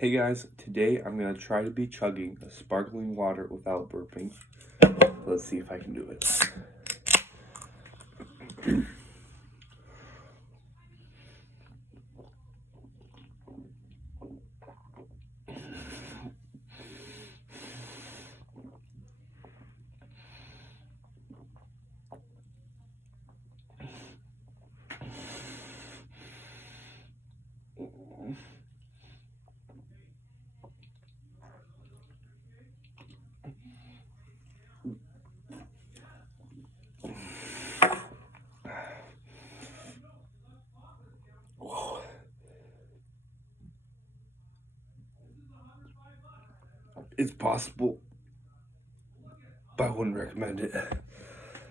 Hey guys, today I'm going to try to be chugging a sparkling water without burping. Let's see if I can do it. It's possible, but I wouldn't recommend it.